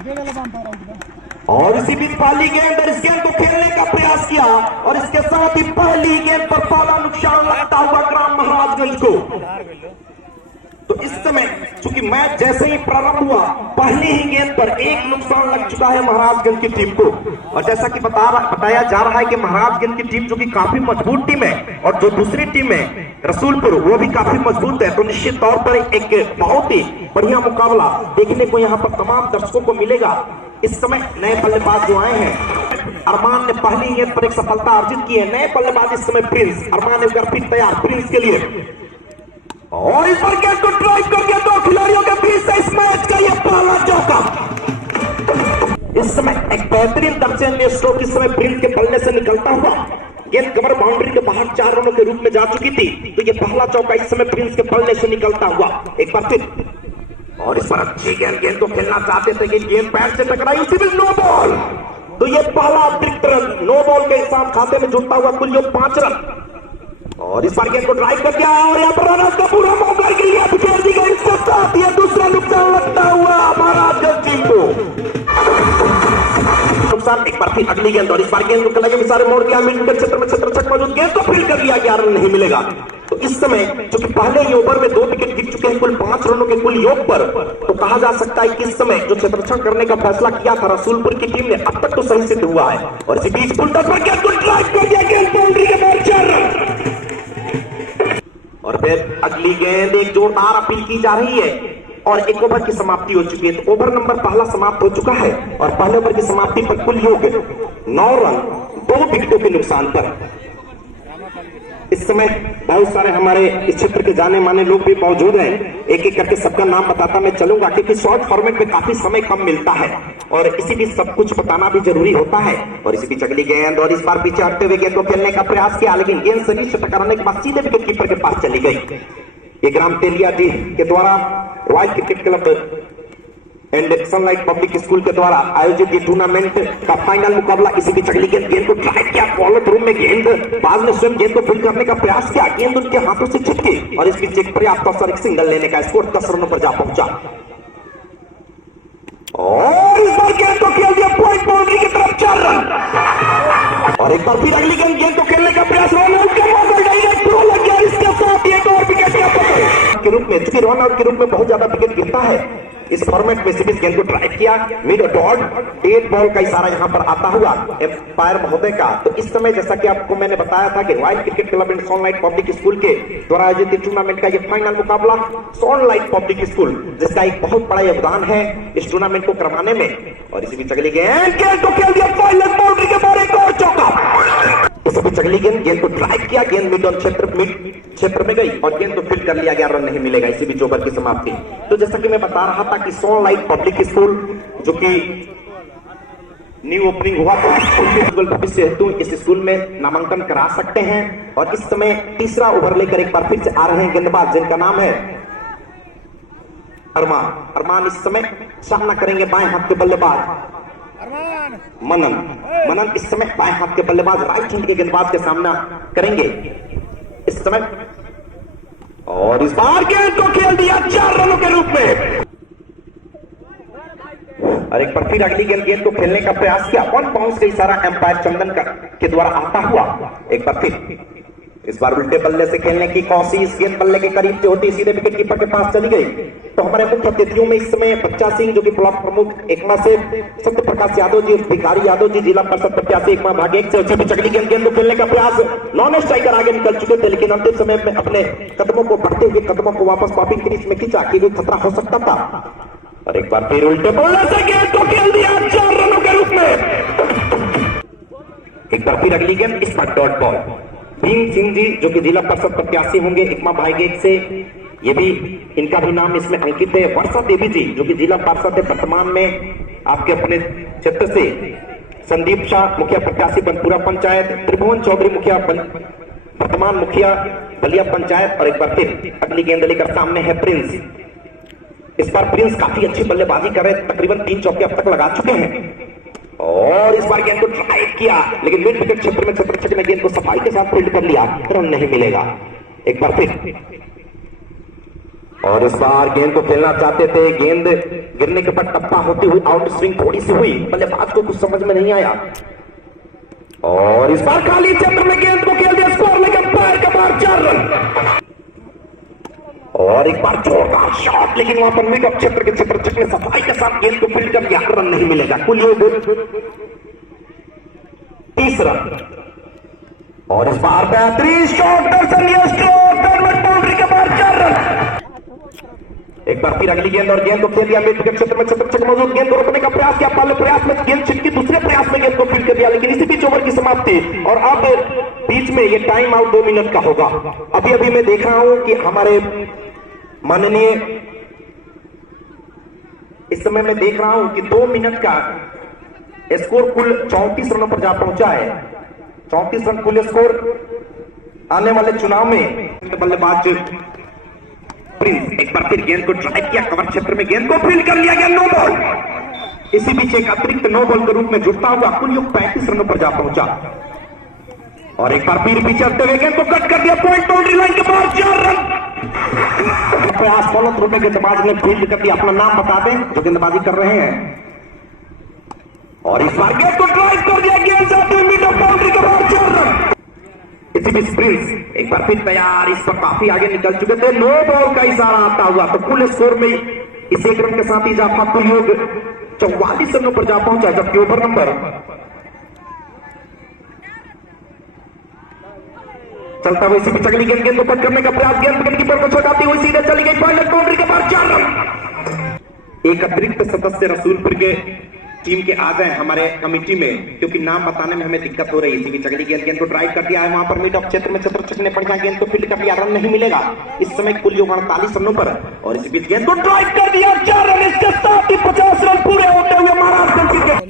और इसी बीच पहली गेंद और इस गेंद को खेलने का प्रयास किया और इसके साथ ही पहली गेंद पर पहला नुकसान लगता हुआ ग्राम महाराजगंज को। तो इस समय चूंकि मैच जैसे ही प्रारंभ हुआ पहली ही गेंद पर एक नुकसान लग चुका है महाराजगंज की टीम को। और जैसा कि बताया जा रहा है कि महाराजगंज की टीम जो कि काफी मजबूत टीम है और जो दूसरी टीम है रसूलपुर वो भी काफी मजबूत है, तो निश्चित तौर पर एक बहुत ही बढ़िया मुकाबला देखने को यहाँ पर तमाम दर्शकों को मिलेगा। इस समय नए बल्लेबाज जो आए हैं, अरमान ने पहली गेंद पर एक सफलता अर्जित की है। नए बल्लेबाज इस समय प्रिंस, अरमान ने फिर तैयार प्रिंस के लिए और इस पर गेंद को ड्राइव करके दो खिलाड़ियों के बीच से इस मैच का यह पहला चौका। इस समय एक बेहतरीन दर्शनीय स्ट्रोक इस समय प्रिंस के बल्ले से निकलता हुआ गेंद कवर बाउंड्री के बाहर 4 रनों के रूप में जा चुकी थी, तो यह पहला चौका इस समय प्रिंस के बल्ले से निकलता हुआ एक बार फिर। और इस पर अच्छी गेंद को खेलना चाहते थे कि गेंद पैर से टकराई, उसी में नो बॉल, तो यह पहला अतिरिक्त रन नो बॉल के हिसाब खाते में जुड़ता हुआ कुल योग 5 रन। और इस बार गेंद को ड्राइव कर दिया और यहाँ पर रनर्स का पूरा मौका के लिए बिखेर दी गई। इसके साथ यह दूसरा नुकसान लगता हुआ महाराजगंज टीम को नुकसान। एक बार फिर अगली गेंद और इस बार गेंद को कलगे सारे मोड़ दिया, मिड विकेट क्षेत्र में क्षेत्ररक्षक मौजूद, गेंद को फील्ड कर दिया, 11 रन नहीं मिलेगा। तो इस समय चूंकि पहले ही ओवर में 2 विकेट गिर चुके हैं कुल 5 रनों के कुल योग पर, तो कहा जा सकता है कि इस समय जो क्षेत्ररक्षण करने का फैसला किया था रसूलपुर की टीम ने अब तक तो सही सिद्ध हुआ है। और इसी बीच बुलडॉग पर गेंद को ड्राइव कर दिया, गेंद बाउंड्री के बाहर 4 रन। और फिर अगली गेंद एक जोरदार अपील की जा रही है और एक ओवर की समाप्ति हो चुकी है। तो ओवर नंबर पहला समाप्त हो चुका है और पहले ओवर की समाप्ति पर कुल योग 9 रन 2 विकेटों के नुकसान पर। इस समय बहुत सारे हमारे इस क्षेत्र के जाने माने लोग भी मौजूद हैं, एक एक करके सबका नाम बताता मैं चलूंगा क्योंकि शॉर्ट फॉर्मेट में काफी समय कम मिलता है और इसी बीच सब कुछ बताना भी जरूरी होता है। और इसी बीच अगली गेंद और इस बार पीछे हटते हुए गेंद को खेलने का प्रयास किया, लेकिन गेंद शरीर से टकराने के बाद सीधे विकेट कीपर के पास चली गई। ये ग्राम तेलिया डी के द्वारा royal cricket club and sunlight public school के द्वारा आयोजित ये टूर्नामेंट का फाइनल मुकाबला। इसी बीच अगली गेंद को ड्राइव किया, बॉलर रूम में गेंद बाद ने स्वयं गेंद को फील्ड करने का प्रयास किया, गेंद उनके हाथों से छिटकी और इस बीच एक पर्याप्त अवसर एक सिंगल लेने का, स्कोर 10 रनों पर जा पहुंचा। और इस बार गेंद को खेल दिया पॉइंट बाउंड्री की तरफ 4 रन। और एक बार फिर अगली गेंद को खेलने का प्रयास रन आउट के लग गया। इसके साथ एक और विकेट के रूप में, चूंकि रन आउट के रूप में बहुत ज्यादा विकेट गिरता है इस फॉर्मेट में, सिर्फ गेंद को ड्राइव किया, मिड डॉट डेड बॉल का इशारा यहां पर आता हुआ एम्पायर महोदय का। तो इस समय जैसा कि आपको मैंने बताया था कि royal cricket club and sunlight public school के द्वारा आयोजित टूर्नामेंट का ये फाइनल मुकाबला सनलाइट पब्लिक स्कूल जिसका एक बहुत बड़ा योगदान है इस टूर्नामेंट को करवाने में। और इसी बीच अगली गेंद को खेल दिया फाइनल बाउंड्री के बाहर एक और चौका। इसी बीच अगली गेंद को ड्राइव किया, गेंद मिड क्षेत्र में गई और गेंद को फील्ड कर लिया गया, रन नहीं मिलेगा। इसी बीच ओवर की समाप्ति। तो जैसा कि मैं बता रहा था कि सनलाइट पब्लिक स्कूल जो कि न्यू ओपनिंग हुआ था, उज्जवल भविष्य हेतु इस स्कूल में नामांकन करा सकते हैं। और इस समय तीसरा ओवर लेकर एक बार फिर से आ रहे हैं गेंदबाज जिनका नाम है अरमान इस समय सामना करेंगे बाएं हाथ के बल्लेबाज मनन इस समय बाएं हाथ के बल्लेबाज राइट हैंड के गेंदबाज के सामना करेंगे इस समय। और इस बार गेंद को खेल दिया 4 रनों के रूप में। और एक बार फिर अगली गेंद को खेलने का प्रयास किया, 1 बाउंस का इशारा एम्पायर चंदन के द्वारा आता हुआ। एक बार फिर इस बार उल्टे बल्ले से खेलने की कोशिश, गेंद बल्ले के करीब से होती सीधे विकेट कीपर के पास चली गई। तो हमारे मुख्य अतिथियों में इस समय बच्चा सिंह जो कि ब्लॉक प्रमुख एकमा से, सत्य प्रकाश यादव जी, भिखारी यादव जी जिला परिषद प्रत्याशी एकमा भाग 1 से। चगली गेंद को खेलने का प्रयास, नॉन स्ट्राइकर आगे निकल चुके थे लेकिन अंतिम समय में अपने कदमों को बढ़ते हुए कदमों को वापस पॉपिंग क्रीज में खींचा कि कोई खतरा हो सकता था। और एक बार फिर उल्टे बल्ले से गेंद को खेल दिया 4 रनों के रूप में। एक बार फिर अगली गेंद, इस पर डॉट बॉल। भीम सिंह जी जो कि जिला परिषद प्रत्याशी होंगे एकमा भाई 1 से, ये भी इनका भी नाम इसमें अंकित है। वर्षा देवी जी जो कि जिला पार्षद है वर्तमान में आपके अपने क्षेत्र से, संदीप शाह मुखिया प्रत्याशी बनपुरा पंचायत, त्रिभुवन चौधरी मुखिया वर्तमान मुखिया बलिया पंचायत। और एक बार फिर अगली गेंद लेकर सामने है प्रिंस। इस बार प्रिंस काफी अच्छी बल्लेबाजी कर रहे, तकरीबन 3 चौके अब तक लगा चुके हैं। और इस बार गेंद को ड्राइव किया लेकिन मिड विकेट क्षेत्र में क्षेत्ररक्षक ने गेंद को सफाई के साथ फील्ड कर लिया, रन नहीं मिलेगा। एक बार फिर और इस बार गेंद को खेलना चाहते थे, गेंद गिरने के बाद टप्पा होती हुई आउट स्विंग थोड़ी सी हुई, बल्लेबाज को कुछ समझ में नहीं आया। और इस बार खाली क्षेत्र में गेंद को खेल दिया, स्कोर लेकर पैर के बाहर 4 रन। और एक बार जोरदार शॉट, लेकिन वहां पर मिड ऑफ क्षेत्र के क्षेत्ररक्षक ने सफाई के साथ गेंद को फील्ड कर दिया, रन नहीं मिलेगा। कुल योग 30 रन। और इस बार बेहतरीन शॉट, दर्शनीय स्ट्रोक, बाउंड्री के बाहर 4 रन। एक बार फिर अगली गेंद और गेंद को खेल दिया मिड विकेट क्षेत्र में, क्षेत्ररक्षक मौजूद, गेंद को रोकने का प्रयास किया, पहले प्रयास में गेंद छिटकी, दूसरे प्रयास में गेंद को फील्ड कर दिया, लेकिन इसी बीच ओवर की समाप्ति। और अब बीच में ये टाइम आउट 2 मिनट का होगा। अभी अभी मैं देख रहा हूं कि हमारे माननीय, इस समय मैं देख रहा हूं कि 2 मिनट का स्कोर कुल 34 रनों पर जा पहुंचा है। 34 रन कुल स्कोर। आने वाले चुनाव में बल्लेबाज प्रिंस एक बार फिर गेंद को ड्राइव किया, कवर क्षेत्र में गेंद को फील्ड कर लिया गया, नो बॉल। इसी बीच एक अतिरिक्त नो बॉल के रूप में जुड़ता हुआ कुल योग 35 रनों पर जा पहुंचा। और एक बार फिर पीछे हटते हुए गेंद को कट कर दिया, पॉइंट बाउंड्री लाइन के बाहर 4 रन। प्रयास फॉलो थ्रो में गेंदबाज ने फील्ड कर दिया, अपना नाम बता दें जो गेंदबाजी कर रहे हैं। और इस बार गेंद को ड्राइव कर दिया, गेंद जाते हुए मिड ऑफ बाउंड्री के बाहर 4 रन। इसी बीच प्रिंस एक बार फिर तैयार, इस पर काफी आगे निकल चुके थे, नो बॉल का इशारा आता हुआ, तो कुल स्कोर में इस 1 रन के साथ इजाफा, कुल योग 44 रनों पर जा पहुंचा। जबकि ओवर नंबर चलता हुआ इसी बीच अगली गेंद को कट करने का प्रयास, गेंद विकेट कीपर को छोड़ाती हुई सीधे चली गई, फाइनल बाउंड्री के बाहर 4 रन। एक अतिरिक्त सदस्य रसूलपुर के टीम के आ गए हमारे कमेटी में, क्योंकि नाम बताने में हमें दिक्कत हो रही है। इसी बीच अगली गेंद को ड्राइव कर दिया है, वहां पर मिड ऑफ क्षेत्र में क्षेत्ररक्षक ने बढ़िया गेंद को फील्ड कर दिया, रन नहीं मिलेगा। इस समय कुल योग 48 रनों पर। और इसी बीच गेंद को ड्राइव कर दिया, 4 रन। इसके साथ ही 50 रन पूरे होते हुए महाराष्ट्र क्रिकेट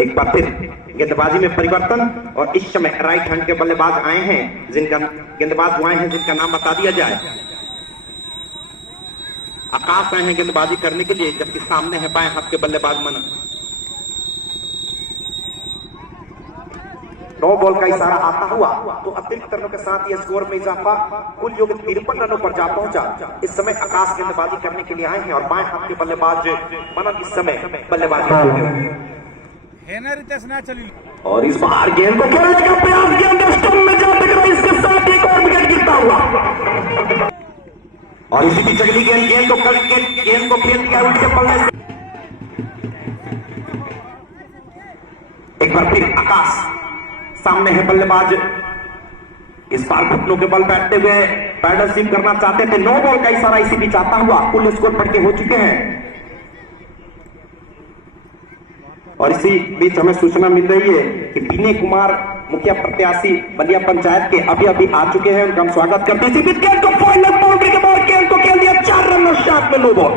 एक बार फिर गेंदबाजी में परिवर्तन। और इस समय राइट हैंड के बल्लेबाज आए हैं, जिनका गेंदबाज आए हैं जिनका नाम बता दिया जाए। आकाश आए हैं गेंदबाजी करने के लिए, जबकि सामने है बाएं हाथ के बल्लेबाज मनन। नो बॉल का इशारा आता हुआ तो अतिरिक्त रनों के साथ ये स्कोर में इजाफा, कुल योग 53 रनों पर जा पहुंचा। इस समय आकाश गेंदबाजी करने के लिए आए हैं और बाएं हाथ के बल्लेबाज मनन इस समय बल्लेबाजी कर रहे हैं। और इस बार गेंद को खेलने का प्रयास, गेंद स्टंप में जा टकराई, इसके साथ एक और विकेट गिरता हुआ। और इसी बीच अगली गेंद को करके गेंद को खेल दिया उल्टे पल्ले से। एक बार फिर आकाश सामने है बल्लेबाज, इस बार घुटनों के बल बैठते हुए पैडल स्विंग करना चाहते थे, नो बॉल का इशारा इसी बीच आता हुआ, कुल स्कोर बढ़ के हो चुके हैं। और इसी बीच हमें सूचना मिल रही है कि विनय कुमार मुखिया प्रत्याशी बलिया पंचायत के अभी अभी आ चुके हैं, उनका हम स्वागत करते हैं। इसी बीच गेंद को फाइनल बाउंड्री के बाद गेंद को खेल दिया, 4 रन और 7 में नो बॉल।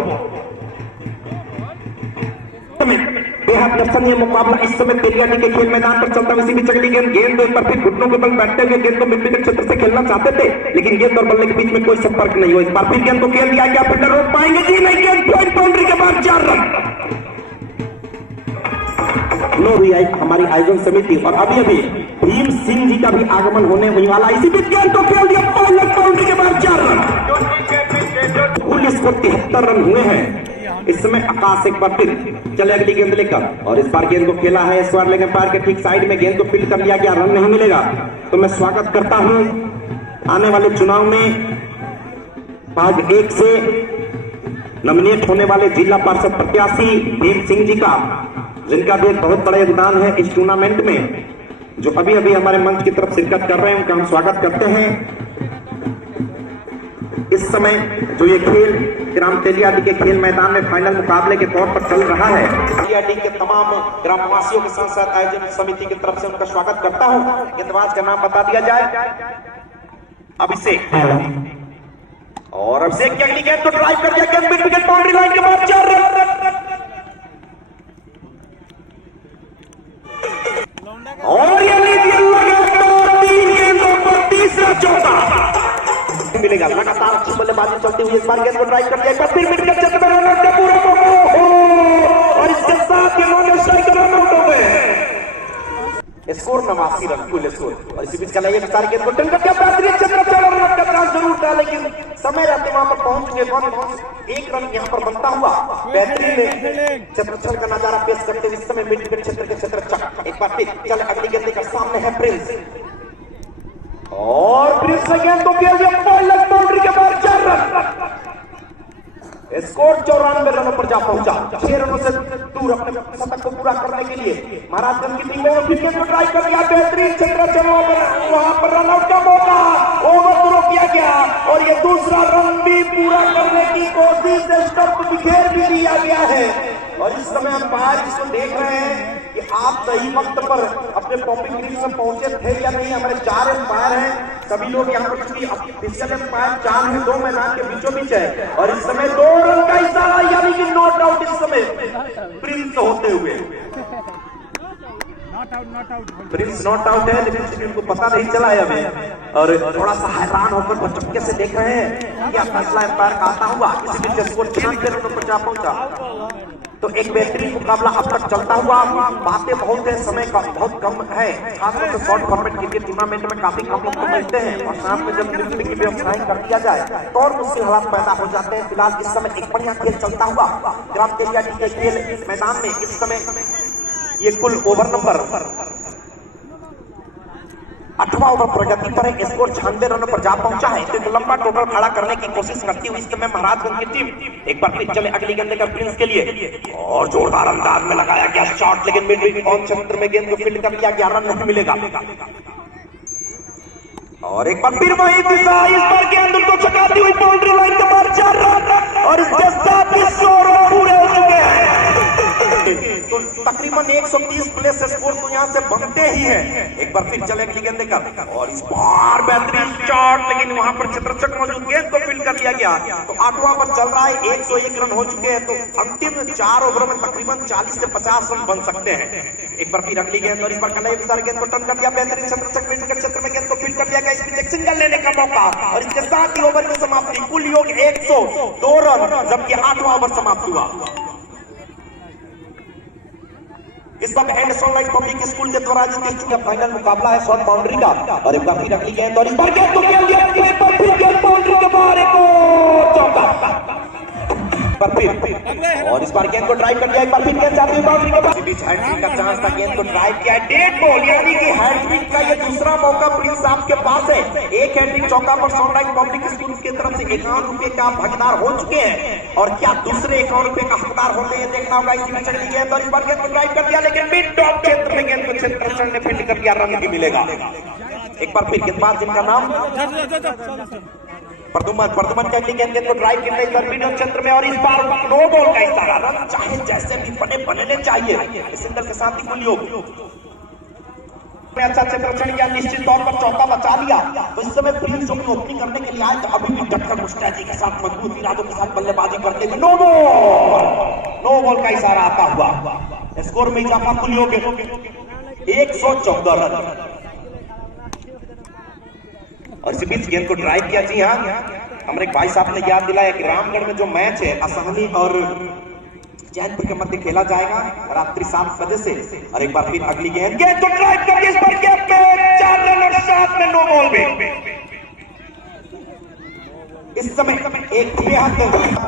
बेहद दर्शनीय मुकाबला इस समय तेलियाडी के खेल मैदान पर चलता है। इसी बीच अगली गेंद एक बार फिर घुटनों के बल बैठते हुए गेंद को मिड विकेट क्षेत्र से खेलना चाहते थे, लेकिन गेंद और बल्ले के बीच में कोई संपर्क नहीं हुआ। इस बार फिर गेंद को खेल दिया, क्या फील्डर रोक पाएंगे? जी नहीं, गेंद पॉइंट बाउंड्री के बाद 4 रन। लो हुई हमारी आयोजन समिति और अभी अभी भीम सिंह जी का भी आगमन होने वाला। इसी बीच गेंद को खेल दिया, फाइनल बाउंड्री के बाद 4 रन। कुल स्कोर 73 रन हुए हैं। इस समय आकाश एक बार फिर चले अगली गेंद लेकर, और इस बार गेंद को खेला है, इस बार लेकिन पैर के ठीक साइड में गेंद को फील्ड कर लिया गया, रन नहीं मिलेगा। तो मैं स्वागत करता हूं आने वाले चुनाव में भाग 1 से नॉमिनेट होने वाले जिला पार्षद प्रत्याशी भीम सिंह जी का, जिनका भी एक बहुत बड़ा योगदान है इस टूर्नामेंट में, जो अभी अभी हमारे मंच की तरफ शिरकत कर रहे हैं, उनका हम स्वागत करते हैं। इस समय जो ये खेल ग्राम तेलियाडी के खेल मैदान में फाइनल मुकाबले के तौर पर चल रहा है, तेलियाडी के तमाम ग्रामवासियों के साथ साथ आयोजन समिति की तरफ से उनका स्वागत करता हूं। गेंदबाज का नाम बता दिया जाए, अभिषेक। और अभिषेक की अगली गेंद को ड्राइव कर दिया, गेंद मिड विकेट बाउंड्री लाइन के बाद 4 रन। और ये लीजिए लगातार 3 गेंदों पर तीसरा चौथा मिलेगा। लगातार अच्छी बल्लेबाजी चलती हुई इस बार गेंद को ड्राइव कर दिया, एक बार फिर मिड विकेट क्षेत्र में रन का पूरा मौका, और इसके साथ इन्होंने स्ट्राइक रन आउट हो गए। स्कोर 89 रन कुल स्कोर। और इसी बीच का ये सारे गेंद को टन करके बेहतरीन चंद्रचरण रन का चांस जरूर था, लेकिन समय रहते वहां पर पहुंच गए। एक रन यहां पर बनता हुआ बेहतरीन चंद्रचरण का नजारा पेश करते हुए इस समय मिड विकेट क्षेत्र के क्षेत्र एक बार फिर चल अगली गेंद का सामने है प्रिंस, और प्रिंस ने गेंद को खेल दिया बाउंड्री के बाद 4 रन। स्कोर 94 रनों पर जा पहुंचा। 6 रनों से दूर अपने शतक को पूरा करने के लिए महाराजगंज की टीम ने विकेट को ट्राई कर दिया। बेहतरीन चंद्रचरण वहां पर रन आउट का मौका, ओवर थ्रो किया गया और ये दूसरा रन भी पूरा करने की कोशिश, स्टंप बिखेर भी दिया गया है। और इस समय अंपायर इसको देख रहे हैं कि आप सही वक्त पर अपने टॉपिक क्रीज में पहुंचे थे या नहीं। हमारे 4 अंपायर हैं, सभी लोग यहाँ पर चूंकि ऑफिशियल अंपायर 4 हैं, 2 मैदान के बीचों बीच है और इस समय 2 रन का इशारा, यानी कि नॉट आउट इस समय प्रिंस होते हुए। प्रिंस नॉट आउट है, लेकिन इनको पता नहीं चला है हमें और थोड़ा सा हैरान होकर बचपके से देख रहे हैं क्या फैसला अंपायर का आता हुआ। किसी भी स्कोर 96 रनों पर जा पहुंचा। तो एक बेहतरीन मुकाबला अब तक चलता हुआ। बातें बहुत है, समय का बहुत कम है, खासतौर से शॉर्ट फॉर्मेट क्रिकेट टूर्नामेंट में काफी कम लोग को मिलते हैं और साथ में जब नृत्य की व्यवस्थाएं कर दिया जाए तो और मुश्किल हालात पैदा हो जाते हैं। फिलहाल इस समय एक बढ़िया खेल चलता हुआ ग्राम तेलिया के खेल मैदान में इस समय ये कुल ओवर नंबर 8वां ओवर प्रगति पर है। स्कोर 96 रनों पर जा पहुंचा है। तो लंबा टोटल खड़ा करने की कोशिश करती हुई इस समय महाराजगंज की टीम एक बार फिर चले अगली गेंद लेकर प्रिंस के लिए और जोरदार अंदाज में लगाया गया शॉट, लेकिन मिड विकेट ऑन क्षेत्र में गेंद को फील्ड कर दिया गया, रन नहीं मिलेगा। और एक बार फिर वही दिशा, इस बार गेंद उनको चकाती हुई बाउंड्री लाइन के बाहर 4 रन और इसके साथ ही 100 रन पूरे हो चुके हैं। तो तकरीबन 130 प्लेस स्कोर तो यहाँ से बनते ही है। एक बार फिर चले अगली गेंद का और इस बार बेहतरीन शॉट, लेकिन वहां पर चतुर्चक मौजूद, गेंद को फील्ड कर दिया गया। तो 8वां पर चल रहा है, 101 रन हो चुके हैं। तो अंतिम 4 ओवरों में तकरीबन 40 से 50 रन बन सकते हैं। एक बार फिर अगली गेंद और इस बार कल गेंद को टर्न कर दिया। बेहतरीन चतुर्चक मिड विकेट क्षेत्र में गेंद को फील्ड कर दिया गया। इसमें एक सिंगल लेने का मौका और इसके साथ ही ओवर की समाप्ति। कुल योग 102 रन, जबकि 8वां ओवर समाप्त हुआ। इस समय एंड सनराइज पब्लिक स्कूल के द्वारा जो फाइनल मुकाबला है शॉर्ट बाउंड्री का और एक बार फिर रखी गेंद और इस बार गेंद को खेल दिया बाउंड्री के बाहर एक और चौका और इस बार गेंद को ड्राइव कर दिया। एक बार फिर गेंद जाती है बाउंड्री के बाहर, बीच हैट्रिक का चांस था, गेंद को ड्राइव किया। डेड बॉल, यानी कि हैट्रिक का ये दूसरा मौका प्रिंस साहब के पास है। एक हैट्रिक चौका पर सनराइज पब्लिक स्कूल की तरफ से 51 रुपए का हकदार हो चुके हैं और क्या दूसरे 51 रुपए का हकदार होते हैं देखना होगा। इसी में चली गेंद और इस बार गेंद को ड्राइव कर दिया, लेकिन मिड टॉप क्षेत्र में गेंद को क्षेत्र ने फील्ड कर दिया, रन भी मिलेगा। एक बार फिर गेंदबाज जिनका नाम प्रदुमन का गेंद को ड्राइव किया मिडल क्षेत्र में और इस बार नो बॉल का इशारा, रन चाहे जैसे भी बनने चाहिए। सिंगल के साथ ही कुल योग अच्छा क्षेत्र किया, निश्चित तौर पर चौका बचा लिया। तो इस समय प्रिंस की ओपनिंग करने के लिए आए तो अभी भी डटकर मुस्टैदी के साथ मजबूत इरादों के साथ बल्लेबाजी करते हुए नो बॉल का इशारा आता हुआ। स्कोर में इजाफा, कुल योग 114 रन और इसी बीच गेंद को ड्राइव किया। जी हाँ, हमारे भाई साहब ने याद दिलाया कि रामगढ़ में जो मैच है असहनी और जैनपुर के मध्य खेला जाएगा रात्रि 7 बजे से। और एक बार फिर अगली गेंद को ड्राइव करके इस पर 4 रन और साथ में नो बॉल में। इस समय एक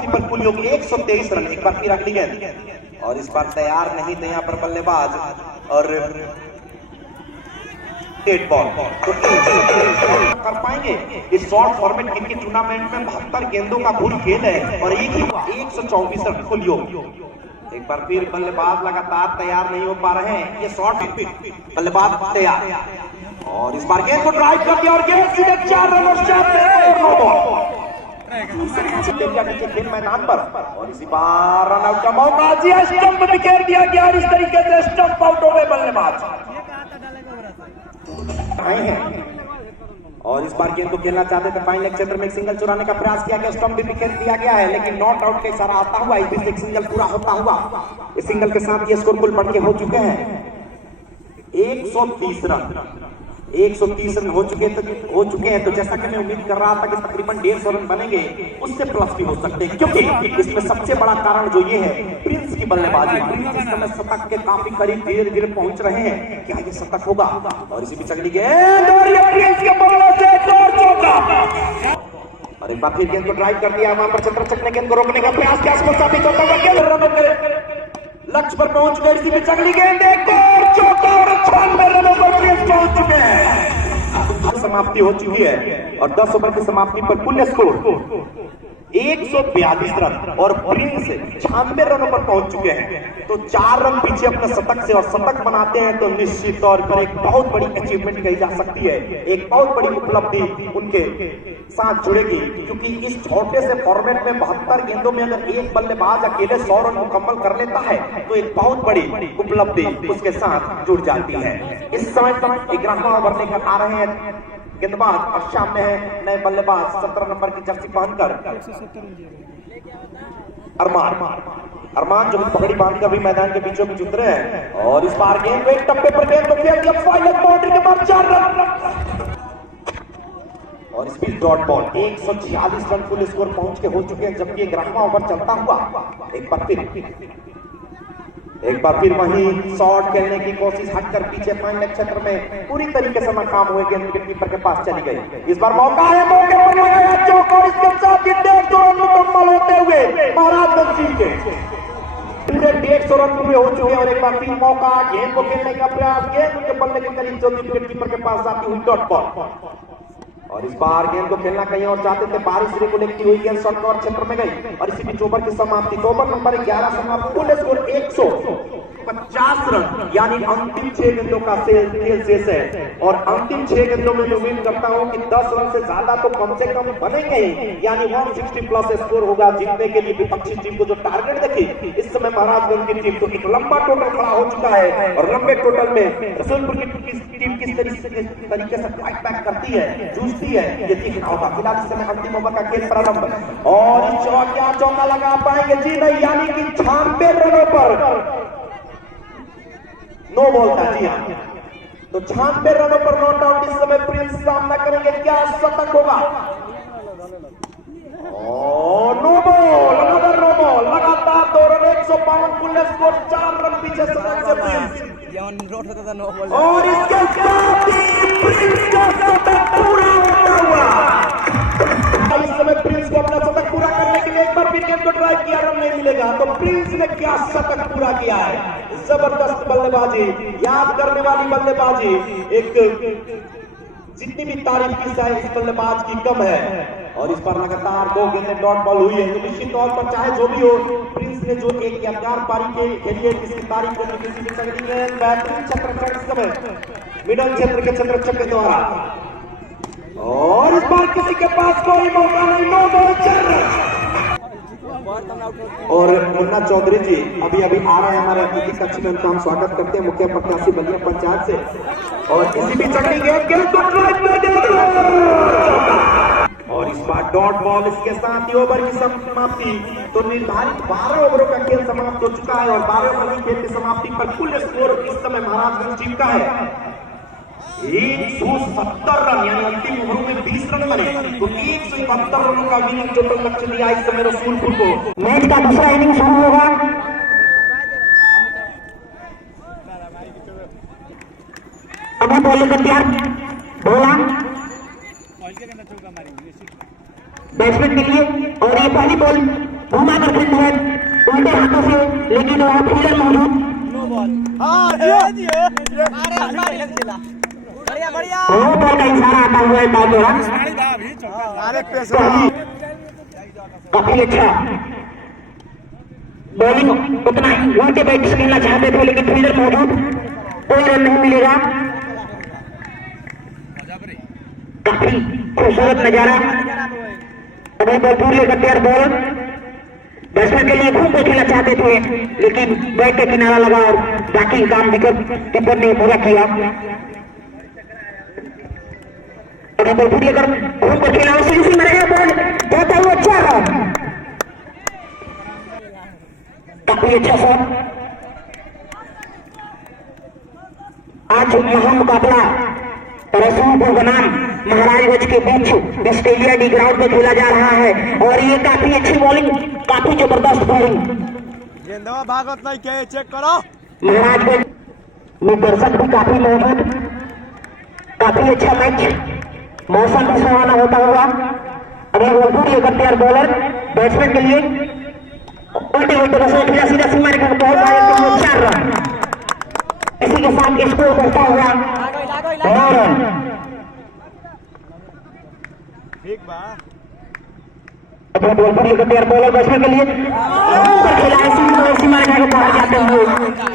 पर कुल योग 123 रन। एक बार फिर अगली गेंद और इस बार तैयार नहीं थे यहाँ पर बल्लेबाज और डेड बॉल तो कर पाएंगे। इस शॉर्ट फॉर्मेट क्रिकेट टूर्नामेंट में 72 गेंदों का कुल खेल है और एक ही 124 रन कुल योग। एक बार फिर बल्लेबाज लगातार तैयार नहीं हो पा रहे हैं। ये शॉर्ट बल्लेबाज तैयार और इस बार गेंद को ड्राइव कर दिया और गेंद सीधे 4 रन और 4 नो बॉल खेल मैदान पर और इसी बार रन आउट का मौका, स्टंप बिखेर दिया गया और इस तरीके से स्टंप आउट हो गए बल्लेबाज आए हैं। और इस बार गेंद को खेलना चाहते थे, फाइनल क्षेत्र में एक सिंगल चुराने का प्रयास किया गया, स्टंप भी बिखेर दिया गया है, लेकिन नॉट आउट का इशारा आता हुआ इस एक सिंगल पूरा होता हुआ इस सिंगल के साथ ये स्कोर कुल बढ़ के हो चुके हैं 130 रन। 130 रन हो चुके हैं। तो जैसा कि मैं उम्मीद कर रहा था कि तकरीबन 150 रन बनेंगे, उससे प्लस भी हो सकते हैं, क्योंकि इसमें सबसे बड़ा कारण जो ये है प्रिंस की बल्लेबाजी। इस समय शतक के काफी करीब धीरे धीरे पहुंच रहे हैं, क्या ये शतक होगा? और इसी बीच अगली गेंद और ये प्रिंस के बल्ले से एक और चौका, और एक बार फिर गेंद को ड्राइव कर दिया। वहां पर चंद्रचक ने गेंद को रोकने का प्रयास किया, लक्ष्य पर पहुंच गए। इसी बीच अगली गेंद एक और चौका और 96 रनों पर प्रिंस पहुंच चुके हैं। समाप्ति हो चुकी है और 10 ओवर की समाप्ति पर कुल स्कोर 142 रन और प्रिंस 96 रनों पर पहुंच चुके हैं। तो 4 रन पीछे अपने शतक से, और शतक बनाते हैं तो निश्चित तौर पर एक बहुत बड़ी अचीवमेंट कही जा सकती है, एक बहुत बड़ी उपलब्धि उनके साथ जुड़ेगी, क्योंकि इस छोटे से फॉर्मेट में 72 गेंदों में अगर एक बल्लेबाज अकेले 100 रन मुकम्मल कर लेता है तो एक बहुत बड़ी उपलब्धि उसके साथ जुड़ जाती है। इस समय तक 11वां ओवर लेकर आ रहे हैं गेंदबाज और सामने है नए बल्लेबाज 17 नंबर की जर्सी पहनकर अरमान जो पगड़ी बांधकर भी मैदान के बीचों बीच उतरे हैं। और इस बार गेंद को एक टप्पे पर गेंद को खेल दिया, फाइनल बाउंड्री के बाद 4 रन और इस बीच dot ball 146 run full score पहुंच के हो चुके हैं, जबकि 11वां ओवर चलता हुआ एक बार फिर वहीं शॉट खेलने की कोशिश हटकर पीछे फाइनल क्षेत्र में पूरी तरीके से नाकाम हुए, गेंद विकेटकीपर के पास चली गई। इस बार मौका है, मौके पर लगाया चौका और इसके साथ ही 150 रन मुकम्मल होते हुए महाराजगंज टीम के पूरे 150 रन पूरे हो चुके हैं। और एक बार फिर मौका, गेंद को खेलने का प्रयास, गेंद उनके बल्ले के करीब जो विकेटकीपर के पास जाती हुई डॉट बॉल, और इस बार गेंद को खेलना कहीं और चाहते थे, बारिश को लेती हुई गेंद शॉर्ट कवर क्षेत्र में गई। और इसी बीच ओवर की समाप्ति, ओवर नंबर 11 समाप्त, कुल स्कोर 150 रन, यानी अंतिम 6 गेंदों का खेल शेष है। और अंतिम 6 गेंदों में उम्मीद करता हूं कि 10 रन से ज्यादा तो कम से कम बनेंगे ही, यानी 160 प्लस स्कोर होगा जीतने के लिए विपक्षी टीम को जो टारगेट देखी इस समय महाराजगंज की टीम। तो एक लंबा टोटल खड़ा हो चुका है और लंबे टोटल में रसूलपुर की टीम किस तरीके से फाइट बैक करती है, जूझती है, ये देखना होगा। फिलहाल इस समय अंतिम ओवर का खेल प्रारंभ, और क्या चौका लगा पाएंगे? जी नहीं, यानी कि 96 रनों पर नो बॉल था। जी हाँ, तो 96 रनों पर नॉट आउट इस समय प्रिंस सामना करेंगे, क्या शतक होगा? No ball, another no ball, लगातार 2 रन, 152 कुल स्कोर, 4 रन पीछे शतक से प्रिंस। और इसके साथ ही प्रिंस का शतक पूरा होता हुआ। इस समय प्रिंस को अपना शतक पूरा करने के लिए एक बार विकेट को ड्राइव किया, रन नहीं मिलेगा। तो प्रिंस ने क्या शतक पूरा किया है, जबरदस्त बल्लेबाजी, याद करने वाली बल्लेबाजी। एक जितनी भी तारीफ की जाए इस बल्लेबाज की कम है। और इस पर लगातार 2 गेंदें डॉट बॉल हुई है, तो निश्चित तौर पर चाहे जो भी हो, प्रिंस ने जो एक यादगार पारी के खेलिए, किसी तारीफ को किसी भी सकती है। बेहतरीन चक्रचक इस समय मिडल क्षेत्र के चक्रचक के द्वारा, और इस बार किसी के पास कोई मौका नहीं, नो बॉल चल रहा। और मुन्ना चौधरी जी अभी आ रहे हैं हमारे अतिथि कक्ष में, उनका हम स्वागत करते हैं, मुख्य प्रत्याशी बलिया पंचायत से। और इसी बीच अगली गेंद को ड्राइव कर दिया, और इस बार डॉट बॉल, इसके साथ ही ओवर की समाप्ति। तो निर्धारित 12 ओवरों का खेल समाप्त हो चुका है और 12 ओवर की खेल की समाप्ति पर कुल स्कोर इस समय महाराजगंज टीम का है 170 रन, यानी अंतिम ओवरों में 20 रन बने, तो 172 रनों का विनिंग टोटल लक्ष्य दिया इस समय रसूलपुर को। मैच का दूसरा इनिंग शुरू होगा। अभी बॉलिंग कर तैयार, बोला बैट्समैन के लिए, और ये पहली बॉल घुमा कर खेलते हैं उल्टे हाथों से, लेकिन वहां फील्डर मौजूद। वो बॉल का इशारा आता हुआ है काफी अच्छा बॉलिंग, उतना ही उल्टे बैट से खेलना चाहते थे, लेकिन फील्डर मौजूद, कोई रन नहीं मिलेगा। काफी खूबसूरत नजारा। अभी बॉल लेकर तैयार, बॉल बैट्समैन के लिए घूम के खेलना चाहते थे, लेकिन बैट का किनारा लगा और बाकी काम विकेट कीपर ने पूरा किया। बॉल लेकर घूम कर खेला, उसी में रहेगा बॉल, जाता हुआ 4 रन, काफी अच्छा शॉट। आज महामुकाबला रसूलपुर बनाम महाराजगंज के बीच ऑस्ट्रेलिया डी ग्राउंड में खेला जा रहा है, और ये काफी अच्छी बॉलिंग, काफी जबरदस्त बॉलिंग, गेंदवा भागत नहीं के चेक करो। महाराजगंज में दर्शक भी काफी मौजूद, काफी अच्छा मैच, मौसम भी सुहाना होता हुआ। अगला बॉल पूरी 31 बॉलर बैट्समैन के लिए उल्टे उल्टे बस सीधा सीधा सीमा रेखा बहुत आगे के लिए 4 रन। इसी के साथ स्कोर बढ़ता हुआ ठीक बा। अगला बॉल पूरी 31 बॉलर बैट्समैन के लिए खेला है सीमा रेखा को बाहर जाते हुए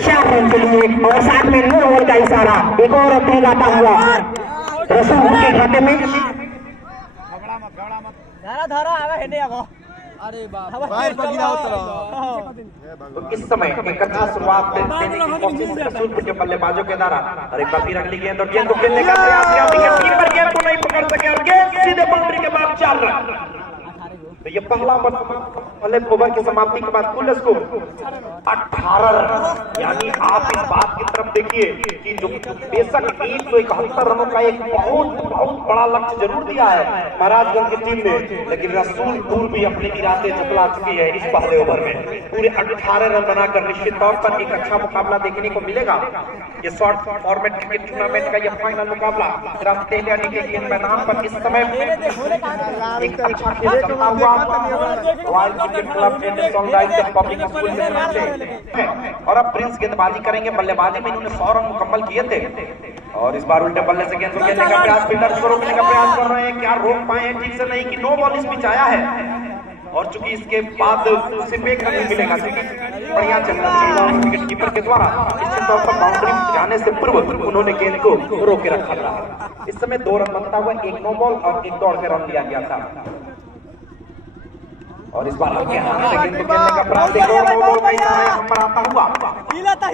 4 रन के लिए और साथ में नो बॉल का इशारा एक और अपने आता हुआ रसूल के खाते में। धारा आवे हेडे आगो। अरे बाप बाहर बगिना उतर। तो इस समय एक अच्छा शुरुआत देने की कोशिश रसूलपुर के बल्लेबाजों के द्वारा और एक बार फिर अगली गेंद और गेंद को खेलने का प्रयास किया, विकेट कीपर गेंद को नहीं पकड़ सके और गेंद सीधे बाउंड्री के बाद 4 रन। तो ये पहला ओवर की समाप्ति के बाद कुल स्कोर 18 रन। यानी आप इस बात की तरफ देखिए कि जो बेशक 171 रनों का एक बहुत बड़ा लक्ष्य जरूर दिया है महाराजगंज की टीम ने, लेकिन रसूलपुर भी अपने इरादे जतला चुकी है। इस पहले ओवर में पूरे 18 रन बनाकर निश्चित तौर पर एक अच्छा मुकाबला देखने को मिलेगा। ये शॉर्ट फॉर्मेट क्रिकेट टूर्नामेंट का यह फाइनल मुकाबला ऑस्ट्रेलिया के मैदान पर इस समय एक अच्छा खेल चलता हुआ royal cricket club public school से और अब प्रिंस गेंदबाजी करेंगे। बल्लेबाजी में इन्होंने 100 रन मुकम्मल किए थे और इस बार उल्टे बल्ले से गेंद को खेलने का प्रयास, फील्डर्स को रोकने का प्रयास कर रहे हैं। क्या रोक पाए ठीक से नहीं कि नो बॉल इस पिच आया है और चूंकि इसके बाद सिर्फ एक रन मिलेगा क्योंकि बढ़िया चल रहा है विकेट कीपर के द्वारा निश्चित तौर पर बाउंड्री जाने से पूर्व उन्होंने गेंद को रोके रखा था। इस समय 2 रन बनता हुआ, एक नो बॉल और एक दौड़ के रन लिया गया था और इस बार आगे आने से गेंद को खेलने का प्रयास, एक और नो बॉल का इशारा हम पर आता हुआ हिलता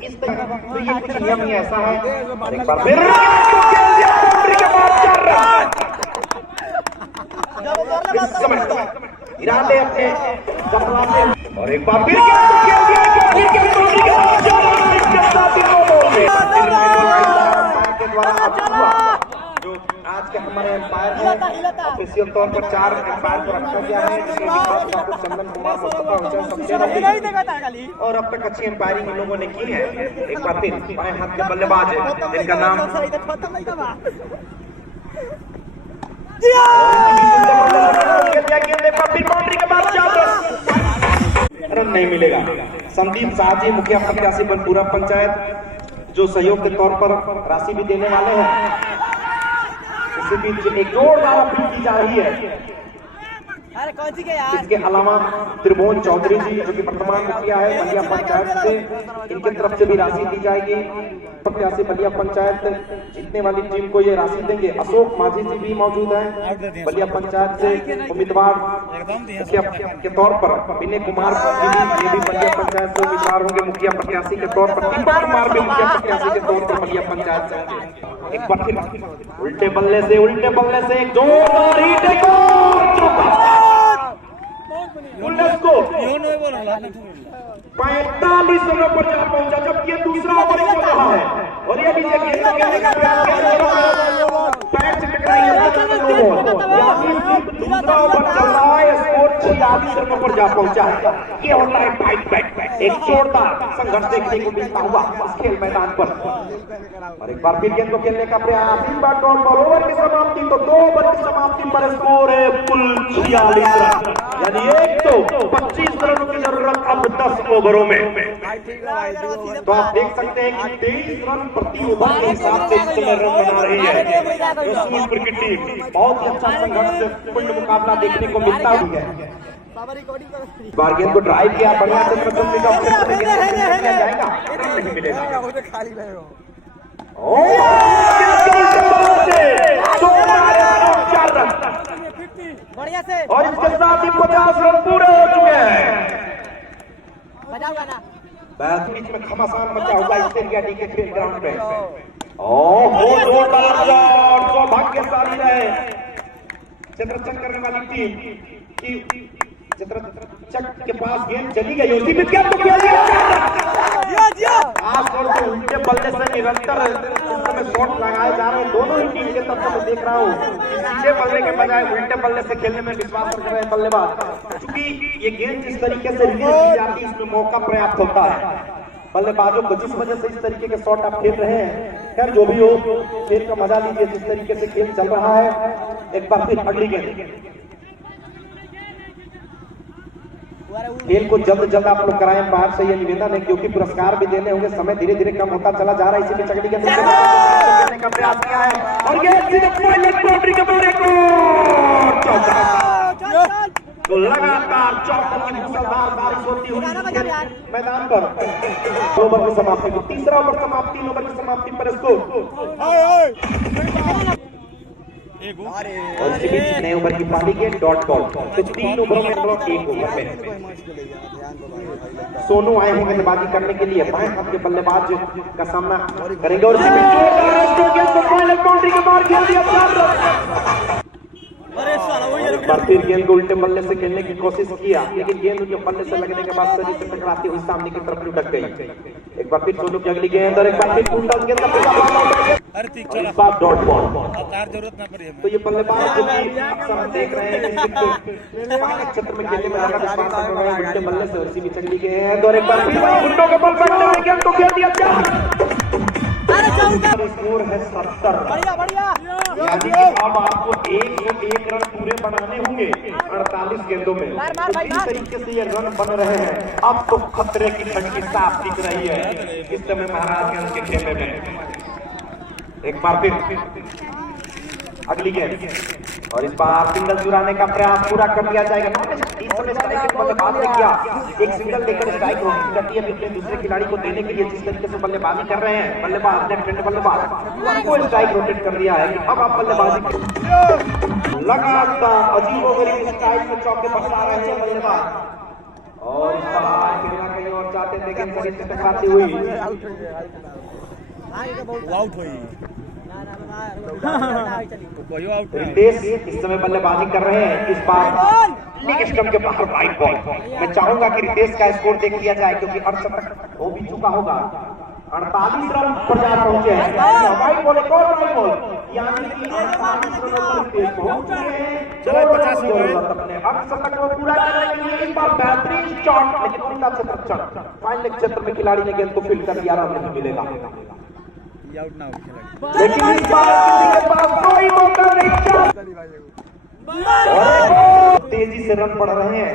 इस तरह तो ये कुछ नियम ही ऐसा है। और एक बार फिर खेल दिया बाउंड्री के बाद 4 रन। इस समय इरादे अपने जमला से और एक बार फिर खेल दिया बाउंड्री के बाद 4 रन। इसके साथ ही नो बॉल के द्वारा हुआ जो आज के हमारे एम्पायर ऑफिशियल तौर पर 4 एम्पायर को रखा गया है, चंदन कुमार, मुस्तफा हुसैन और अब तक अच्छी एम्पायरिंग इन लोगों ने की है। एक बार फिर बाएं हाथ के बल्लेबाज है जिनका नाम बाउंड्री के बाद 4 रन नहीं मिलेगा। संदीप शाह जी मुखिया प्रत्याशी बनपुरा पंचायत जो सहयोग के तौर पर राशि भी देने वाले हैं। इसी बीच एक जोरदार अपील की जा रही है। अरे कौन सी के यार? इसके अलावा त्रिभुवन चौधरी जी जो कि वर्तमान मुखिया है बलिया पंचायत से, इनकी तरफ से भी राशि दी जाएगी। प्रत्याशी बलिया पंचायत जीतने वाली टीम को ये राशि देंगे। अशोक माझी जी भी मौजूद हैं बलिया पंचायत से उम्मीदवार मुखिया के तौर पर। विनय कुमार जी भी, ये भी बलिया पंचायत से उम्मीदवार होंगे मुखिया प्रत्याशी के तौर पर। दीपक कुमार भी मुखिया प्रत्याशी के तौर पर बलिया पंचायत से होंगे। एक बार फिर उल्टे बल्ले से एक जोरदार हिट को 45 रनों पर जा पहुंचा जबकि ये दूसरा ओवर हो रहा है और ये भी देखिए पैर से टकराई दूसरा ओवर चल रहा है, स्कोर 46 रनों पर जा पहुंचा है। ये होता है फाइट बैक, एक जोरदार संघर्ष देखने को मिलता हुआ इस खेल मैदान पर। और एक बार फिर गेंद को खेलने का प्रयास, इन बार डॉट बॉल ओवर की समाप्ति तो 2 ओवर की समाप्ति पर स्कोर है कुल 46 रन, यानी 125 रनों की जरूरत अब 10 ओवरों में। तो आप देख सकते हैं कि 23 रन प्रति ओवर के हिसाब से इस समय रन बना रही है रसूलपुर की टीम। बहुत ही अच्छा संघर्षपूर्ण मुकाबला देखने को मिलता है। बार गेंद को ड्राइव किया बढ़िया से जाएगा, नहीं मिलेगा। बढ़िया से और इसके साथ ही 50 रन पूरे हो चुके हैं। बैट बीच में घमासान मचा हुआ ऑस्ट्रेलिया के खेल ग्राउंड पे। सौभाग्यशाली रहे चित्रचक करने वाली टीम की चित्रचक के पास गेंद चली गई, उसी बीच खासतौर से उल्टे बल्ले से निरंतर समय शॉट लगाए जा रहे हैं दोनों ही टीम के तरफ से। मैं देख रहा हूँ सीधे बल्ले के बजाय उल्टे बल्ले से खेलने में विश्वास कर रहे हैं बल्लेबाज, क्योंकि ये गेंद जिस तरीके से रिलीज की जाती है इसमें मौका पर्याप्त होता है बल्लेबाजों को, जिस वजह से इस तरीके के शॉट आप खेल रहे हैं। खैर जो भी हो, खेल का मजा लीजिए जिस तरीके से खेल चल रहा है। एक बार फिर अगली गेंद, खेल को जल्द जल्द आप लोग कराएं, बाहर से ये निवेदन है, क्योंकि पुरस्कार भी देने होंगे, समय धीरे धीरे कम होता चला जा रहा है। इसी बीच अगली गेंद खेलने का प्रयास किया है और ये बाउंड्री के बारे को तो लगातार चौकों की मूसलाधार बारिश होती हुई मैदान पर ओवर की समाप्ति को, तीसरा ओवर समाप्ति, 3 ओवर की समाप्ति पर और इसके बीच नए ओवर की पहली गेंद डॉट बॉल। तो 3 ओवर में 1 ओवर में सोनू आए हैं गेंदबाजी करने के लिए, बाएं हाथ के बल्लेबाज का सामना करेंगे और इसी बीच बाउंड्री के बाहर खेल दिया। एक बार फिर गेंद को उल्टे बल्ले से खेलने की कोशिश किया, लेकिन गेंद उनके बल्ले से लगने के बाद शरीर से टकराती हुई सामने की तरफ लुढ़क गई। एक बार फिर सोनू की अगली गेंद और एक बार फिर पूर्ण गेंद का इस बार डॉट बॉल। जरूरत ना पड़ी। तो ये बल्लेबाज जो कि अक्सर हम देख रहे हैं कि क्षेत्र में खेलने में ज्यादा विश्वास कर रहे हैं उल्टे बल्ले से, इसी बीच अगली गेंद और एक बार फिर गुंडों के बल पड़ने में गेंद को खेल दिया। स्कोर है 70। यानी कि अब आपको 101 रन पूरे बनाने होंगे 48 गेंदों में। तो इस तरीके से ये रन बन रहे हैं। अब तो खतरे की घंटी साफ दिख रही है इस समय महाराजगंज के खेमे में। एक बार फिर अगली गेंद और इस बार सिंगल चुराने का प्रयास पूरा कर लिया जाएगा। इस समय स्ट्राइक बल्लेबाज ने किया, एक सिंगल लेकर स्ट्राइक रोकनी करती है अपने दूसरे खिलाड़ी को देने के लिए। जिस तरीके से बल्लेबाजी कर रहे हैं बल्लेबाज लेफ्ट हैंड बल्लेबाज को स्ट्राइक रोटेट कर दिया है कि अब आप बल्लेबाजी लगातार अजीबोगरीब स्टाइल में चौके बरसा रहे हैं बल्लेबाज और इस बार खेलना कहीं और चाहते थे कि शरीर से टकराती हुई आउट हुई। रितेश इस समय बल्लेबाजी कर रहे हैं, इस बार लेग स्टंप के बाहर वाइड बॉल। मैं चाहूंगा कि रितेश का स्कोर देख लिया जाए क्योंकि अर्धशतक हो भी चुका होगा। 48 रन पर जा पहुंचे हैं। वाइड बॉल, एक और वाइड बॉल, यानी कि 48 रनों पर रितेश पहुंच गए हैं। 50 हो गए अपने अर्धशतक को पूरा करने के लिए। इस बार बेहतरीन शॉट, लेकिन उल्टा क्षेत्र फाइनल क्षेत्र में खिलाड़ी ने गेंद को फील्ड कर दिया, रन नहीं मिलेगा। लेकिन इस बार किसी के पास कोई मौका नहीं, तेजी से रन पड़ रहे हैं।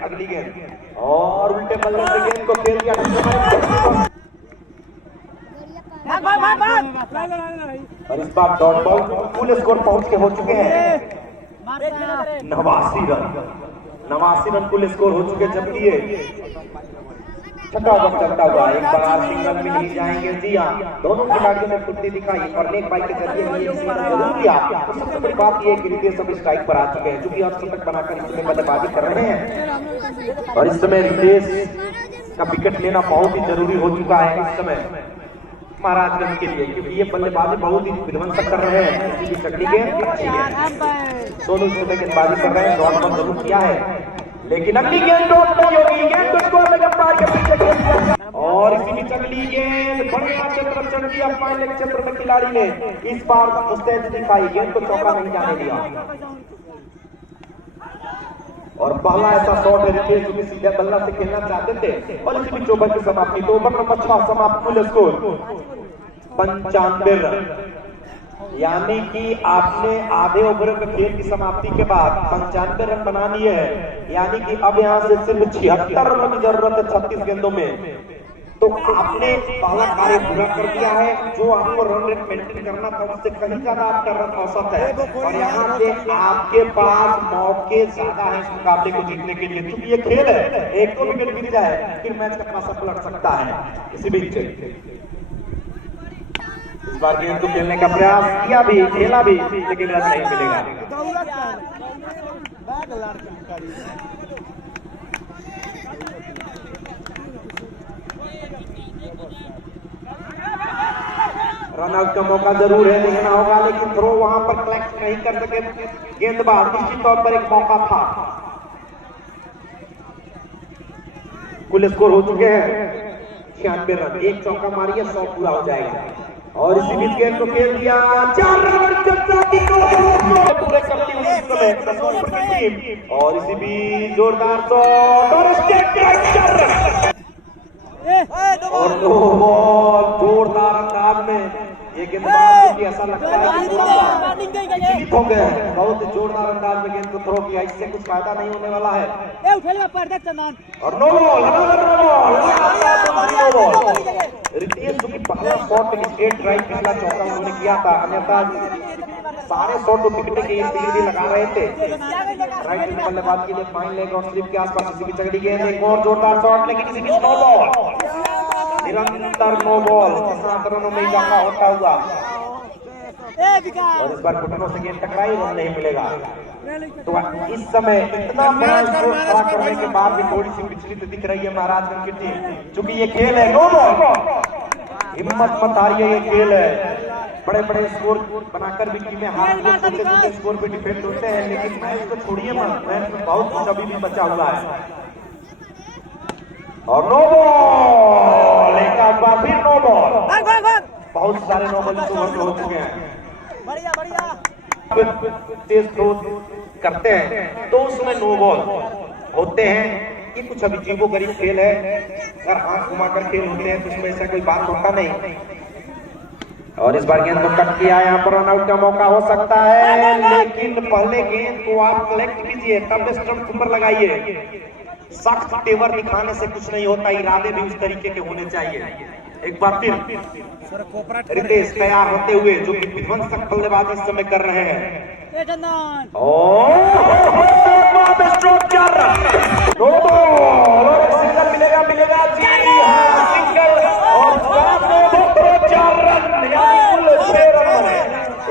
अगली गेंद और उल्टे बल्ले से गेंद को खेल दिया और इस बार डॉट बॉल। फुल स्कोर पहुंच के हो चुके हैं 89 रन कुल स्कोर हो चुके, जबकि छठा ओवर चलता हुआ एक बार सिंगल में नहीं जाएंगे। जी हाँ, दोनों खिलाड़ियों ने फुर्ती दिखाई और नेक बाइक के जरिए जरूर किया। तो सबसे बड़ी बात यह कि रितेश अब स्ट्राइक पर आ चुके हैं, चूंकि अर्धशतक बनाकर इस समय बल्लेबाजी कर रहे हैं और इस समय रितेश का विकेट लेना बहुत ही जरूरी हो चुका है इस समय महाराजगंज के लिए, क्योंकि ये बल्लेबाजी बहुत ही विध्वंसक कर रहे हैं। इसी की अगली गेंद अच्छी है, दोनों इस समय गेंदबाजी कर रहे हैं, डॉट बॉल जरूर किया है, लेकिन अगली गेंद डॉट नहीं होगी। गेंद को स्कोर में पार के पीछे खेल दिया और इसी बीच अगली गेंद बढ़िया क्षेत्र चढ़ दिया। फाइनल क्षेत्र में खिलाड़ी ने इस बार मुस्तैदी दिखाई, गेंद को चौका नहीं जाने दिया और पहला ऐसा शॉट है रितेश जो कि सीधे बल्ला से खेलना चाहते थे। और इसी बीच ओवर की समाप्ति, तो ओवर नंबर 6 समाप्त, कुल स्कोर 95 रन। यानी कि आपने आधे ओवर के खेल की समाप्ति के बाद 95 रन बना लिए हैं, यानी कि अब यहाँ से सिर्फ 76 रनों की जरूरत है 36 गेंदों में। तो आपने पहला कार्य पूरा कर दिया है, जो आपको रन रेट मेंटेन करना था उससे कहीं ज्यादा आपका रन औसत है और यहाँ से आपके पास मौके ज्यादा है इस मुकाबले को जीतने के लिए, क्योंकि ये खेल है, एक दो विकेट गिर जाए फिर मैच का पासा पलट सकता है। इसी बीच इस बार गेंद को खेलने का प्रयास किया भी, खेला भी, लेकिन रन नहीं मिलेगा। रन आउट का मौका जरूर है, देखना होगा, लेकिन थ्रो वहां पर कलेक्ट नहीं कर सके गेंदबाज। निश्चित तौर पर एक मौका था। कुल स्कोर हो चुके हैं 96 रन, एक चौका मारिए 100 पूरा हो जाएगा। और इसी बीच गेंद को खेल दिया 4 रन पूरे करती हुई इस समय कसौल की टीम। और इसी बीच जोरदार शॉट और स्टेट ड्राइव और 2 बॉल जोरदार अंदाज में ये गेंदबाज को ऐसा लगता है कि थोड़ा सा विचलित हो गए हैं। बहुत जोरदार अंदाज में गेंद को थ्रो किया, इससे कुछ फायदा नहीं होने वाला है। और नो बॉल रितेश जो कि पहला शॉट स्ट्रेट ड्राइव पिछला चौका उन्होंने किया था, अन्यथा सारे शॉट को टिकटे के लिए लगा रहे थे। राइट में बल्लेबाज के लिए फाइन लेग और स्लिप के आसपास इसी की चगड़ी गेंद, एक और जोरदार शॉट लेकिन इसी की नो बॉल, निरंतर नो बॉल, 7 रनों में इजाफा होता हुआ। और इस बार घुटनों से गेंद टकराई, रन नहीं मिलेगा। तो इस समय इतना करने के बाद भी थोड़ी सी विचलित दिख रही है महाराजगंज की टीम, क्योंकि ये खेल है नो बॉल। हिम्मत मत हारिए, ये खेल है। बड़े बड़े स्कोर बनाकर भी टीमें हारती हैं, छोटे छोटे स्कोर पे डिफेंड होते हैं, लेकिन मैच को छोड़िए मत, मैच में बहुत कुछ अभी भी बचा हुआ है। और नो बॉल, एक बार फिर नो बॉल, बहुत सारे नो बॉल इस ओवर में हो चुके हैं। तेज थ्रो करते हैं तो उसमें नो बॉल होते हैं। ये कुछ अभी जीवो गरीब खेल है, अगर हाथ घुमाकर खेल होते हैं तो उसमें ऐसा कोई बात होता नहीं। और इस बार गेंद को कट किया, यहाँ पर रनआउट का मौका हो सकता है, लेकिन पहले गेंद को आप कलेक्ट कीजिए तब स्टंप ऊपर लगाइए। सख्त तेवर दिखाने से कुछ नहीं होता, इरादे भी उस तरीके के होने चाहिए। एक बार फिर रितेश तैयार होते हुए जो कि विध्वंसक बल्लेबाजी इस समय कर रहे हैं। सिंगल मिलेगा जी हाँ, सिंगल और 4 रन, यानी कुल 6 रन है।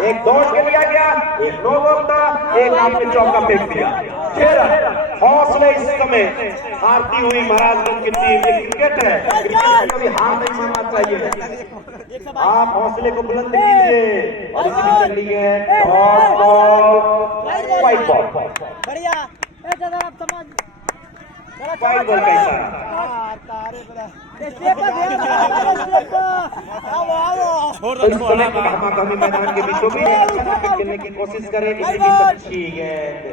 एक दौड़ के लिया गया, एक नो बॉल था, एक आपने चौका फेंक दिया, 6 रन। हौसले इस समय हारती हुई महाराजगंज की टीम, ये क्रिकेट है, क्रिकेट को भी हार नहीं मानना चाहिए। आप हौसले को बुलंद कीजिए। और इसी बीच चल रही है डॉट बॉल, वाइट बॉल, बढ़िया वाइट बॉल का इशारा। तो इस समय घमाघमी मैदान के बीचों बीच खेलने की कोशिश करें, इसी की अच्छी गेंद।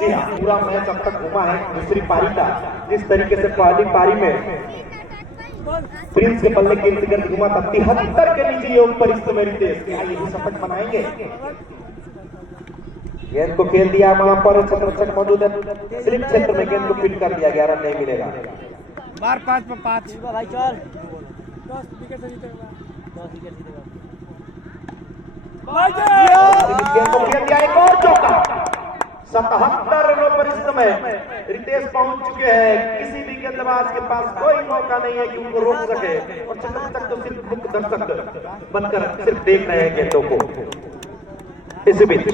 जी हाँ, पूरा मैच अब तक घुमा है दूसरी पारी का, जिस तरीके से पहली पारी में प्रिंस के बल्ले के इर्द गिर्द घुमा था 73 के नीचे योग पर इस समय रितेश ये भी सफल बनाएंगे। गेंद को खेल दिया, वहां पर छत्रछक मौजूद है, स्लिप क्षेत्र में गेंद को फिट कर दिया, 11 रन नहीं मिलेगा। बार 5 पर 5 भाई चल 10 विकेट से जीतेगा। गेंद को खेल दिया, एक और चौका। 77 रनों पर इस समय रितेश पहुंच चुके हैं। किसी भी गेंदबाज के पास कोई मौका नहीं है कि उनको रोक सके, और छत्रछक तो सिर्फ मुख्य दर्शक बनकर सिर्फ देख रहे हैं गेंदों को। इसी बीच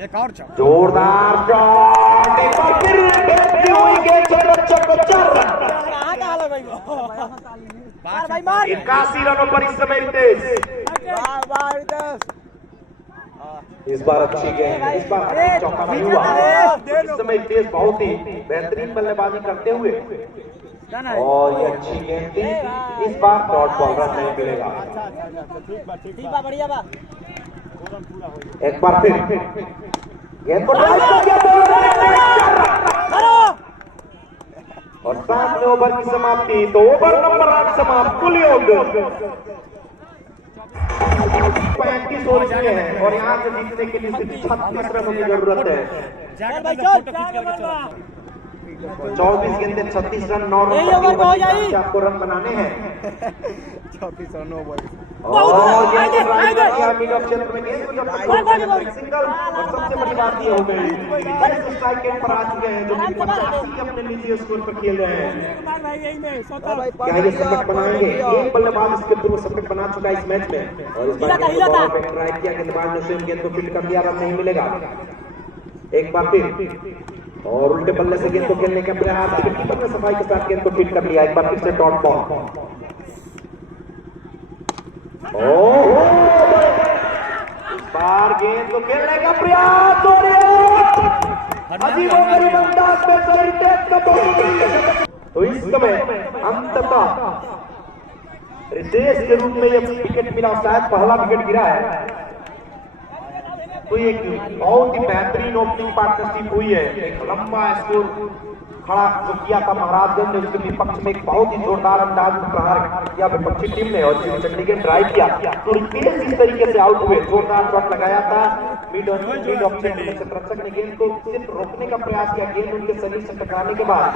एक और जोरदार शॉट, एक बार फिर फेंकती हुई गेंद, छत्रछक को 4 रन। 81 रनों पर इस समय रितेश। इस बार अच्छी गेंद, इस बार चौका नहीं हुआ। इस समय रितेश बहुत ही बेहतरीन बल्लेबाजी करते हुए, और ये अच्छी गेंद थी, इस बार डॉट बॉल, रन नहीं मिलेगा। बढ़िया बा एक बार फिर गेंद को ड्राइव कर दिया और सामने ओवर की समाप्ति। तो ओवर नंबर 8 समाप्त, कुल योग 35 हो चुके हैं, और यहाँ से जीतने के लिए सिर्फ 36 रनों की जरूरत है। 24 गेंदे 36 रन, 9 रन आपको रन बनाने हैं। 34 और 9 बॉल। और ये क्षेत्र में गेंद को जब सिंगल, और सबसे बड़ी बात ये हो गई स्ट्राइक एंड पर आ चुके हैं, जो कि 85 अपने निजी स्कोर पर खेल रहे हैं। क्या ये शतक बनाएंगे? एक बल्लेबाज इसके पूर्व शतक बना चुका है इस मैच में, और इस बार ट्राई किया, गेंदबाज ने स्वयं गेंद को फील्ड कर दिया, रन नहीं मिलेगा। एक बार फिर और उल्टे बल्ले से गेंद को खेलने का प्रयास, कीपर ने सफाई के साथ गेंद को फील्ड कर लिया। एक बार फिर से डॉट बॉल, इस बार गेंद को खेलने का प्रयास, अजीबोगरीब अंदाज में। तो इस समय अंततः रितेश के रूप में ये विकेट मिला, शायद पहला विकेट गिरा है। तो एक बहुत ही बेहतरीन ओपनिंग पार्टनरशिप हुई है। एक लंबा स्कोर खड़ा जो किया था महाराजगंज ने, उसके विपक्ष में एक बहुत ही जोरदार अंदाज में प्रहार किया विपक्षी टीम ने और चंडीगढ़ ड्राइव किया। तो रितेश इस तरीके से आउट हुए, जोरदार शॉट लगाया था मिड ऑप्शन में, क्षेत्ररक्षक ने गेंद को सिर्फ रोकने का प्रयास किया, गेंद उनके शरीर से टकराने के बाद